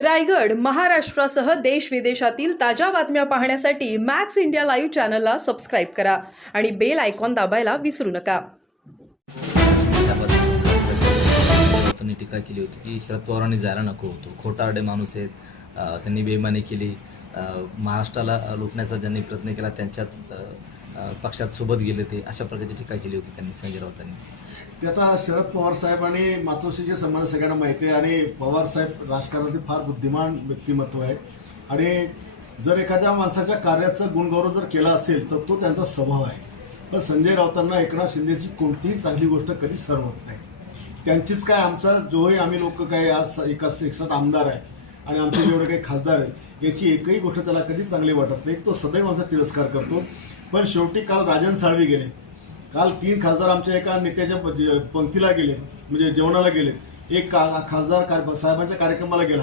रायगड महाराष्ट्रासह देश विदेशातील ताज्या बातम्या पाहण्यासाठी मॅक्स इंडिया लाईव्ह चॅनलला सबस्क्राईब करा आणि बेल आयकॉन दाबायला विसरू नका. त्यांनी टीका केली होती की शरद पवारांनी जायला नको होतो, खोटारडे माणूस आहेत, त्यांनी बेईमानी केली, महाराष्ट्राला लुटण्याचा ज्यांनी प्रयत्न केला त्यांच्याच पक्षात सोबत गेले ते, अशा प्रकारची टीका केली होती त्यांनी संजय राऊतांनी. ते आता शरद पवार साहेब आणि मातोश्रीचे संबंध सगळ्यांना माहिती आहे आणि पवार साहेब राजकारणातील फार बुद्धिमान व्यक्तिमत्व आहे आणि जर एखाद्या माणसाच्या कार्याचा गुणगौरव जर केला असेल तर तो त्यांचा स्वभाव आहे. पण संजय राऊतांना एकनाथ शिंदेची कोणतीही चांगली गोष्ट कधीच सहन होत नाही. त्यांचीच काय आमचा जोही आम्ही लोक काय आज एकसाथ आमदार आहे आणि आमचे जेवढे काही खासदार आहेत याची एकही गोष्ट त्याला कधीच चांगली वाटत नाही. तो सदैव आमचा तिरस्कार करतो. पण शेवटी काल राजन साळवी गेले, काल 3 खासदार आमच्या एका नेत्याच्या पंक्तीला गेले, म्हणजे जेवणाला गेले, एक खासदार साहेबांच्या कार्यक्रमाला गेला.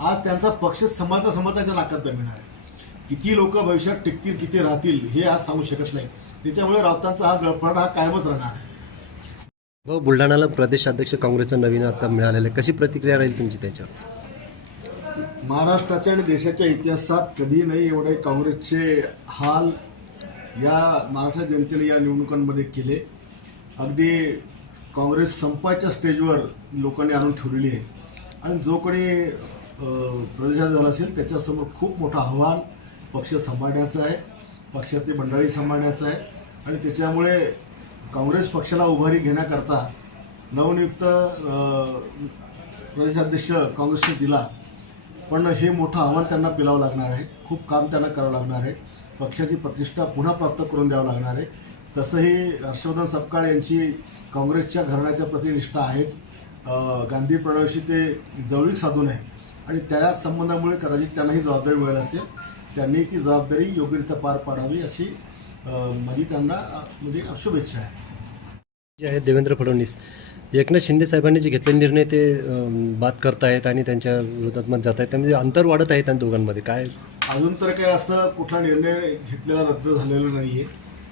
आज त्यांचा पक्ष सांभाळता त्यांच्या नाकात दमिणार आहे. किती लोक भविष्यात टिकतील किती राहतील हे आज सांगू शकत नाही. त्याच्यामुळे राऊतांचा हा जळफळाट हा कायमच राहणार आहे. भाऊ, बुलढाण्याला प्रदेशाध्यक्ष काँग्रेसचं नवीन आता मिळालेलं आहे, कशी प्रतिक्रिया राहील तुमची त्याच्यावर? महाराष्ट्राच्या आणि देशाच्या इतिहासात कधी नाही एवढे काँग्रेसचे हाल या मराठा जनतेने या निवडणुकांमध्ये केले. अगदी काँग्रेस संपायच्या स्टेजवर लोकांनी आणून ठेवलेली आहे आणि जो कोणी प्रदेशात झाला असेल त्याच्यासमोर खूप मोठं आव्हान पक्ष सांभाळण्याचं आहे, पक्षातली मंडळी सांभाळण्याचं आहे आणि त्याच्यामुळे काँग्रेस पक्षाला उभारी घेण्याकरता नवनियुक्त प्रदेशाध्यक्ष काँग्रेसने दिला, पण हे मोठं आव्हान त्यांना पेलावं लागणार आहे. खूप काम त्यांना करावं लागणार आहे. पक्षाची प्रतिष्ठा पुन्हा प्राप्त करून द्यावं लागणार आहे. तसंही हर्षवर्धन सपकाळ यांची काँग्रेसच्या घराण्याच्या प्रति निष्ठा आहेच. गांधी प्रणवशी ते जवळीक साधून आहे आणि त्या संबंधामुळे कदाचित त्यांनाही जबाबदारी मिळेल असेल. त्यांनी ती जबाबदारी योग्यरित्या पार पाडावी अशी माझी त्यांना म्हणजे शुभेच्छा आहे. जे आहे देवेंद्र फडणवीस, एकनाथ शिंदे साहेबांनी जे घेतलेले निर्णय ते बाद करतायत आणि त्यांच्या विरोधात मत जात आहेत, त्यामध्ये अंतर वाढत आहे त्या दोघांमध्ये. काय अजून तर काही असं कुठला निर्णय घेतलेला रद्द झालेला नाही आहे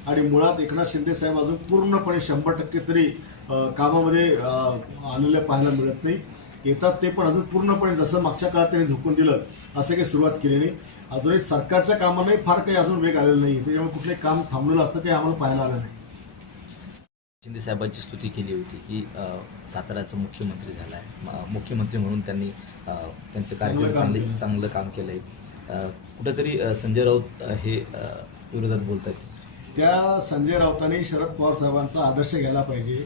आणि मुळात एकनाथ शिंदे साहेब अजून पूर्णपणे 100% तरी कामामध्ये आलेल्या पाहायला मिळत नाही. येतात ते पण अजून पूर्णपणे जसं मागच्या काळात त्यांनी झोकून दिलं असं काही सुरुवात केली नाही. अजूनही सरकारच्या कामांनाही फार काही अजून वेग आलेला नाही. त्याच्यामुळे कुठले काम थांबलेलं असं काही आम्हाला पाहायला आलं नाही. शिंदे साहेबांची स्तुती केली होती की साताऱ्याचा मुख्यमंत्री झाला आहे, मुख्यमंत्री म्हणून त्यांनी त्यांचं कारकीर्द चांगलं काम केलं आहे. कुठेतरी संजय राऊत हे विरोधात बोलत आहेत. त्या संजय राऊतांनी शरद पवार साहेबांचा आदर्श घ्यायला पाहिजे.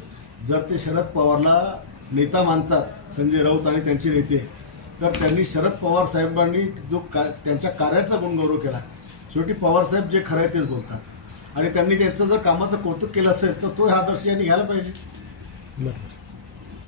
जर ते शरद पवारला नेता मानतात संजय राऊत आणि त्यांचे नेते, तर त्यांनी शरद पवार साहेबांनी जो त्यांच्या कार्याचा गुणगौरव केला. शेवटी पवार साहेब जे खरं आहे तेच बोलतात आणि त्यांनी त्यांचं जर कामाचं कौतुक केलं असेल तर तो हा आदर्श यांनी घ्यायला पाहिजे. बरं.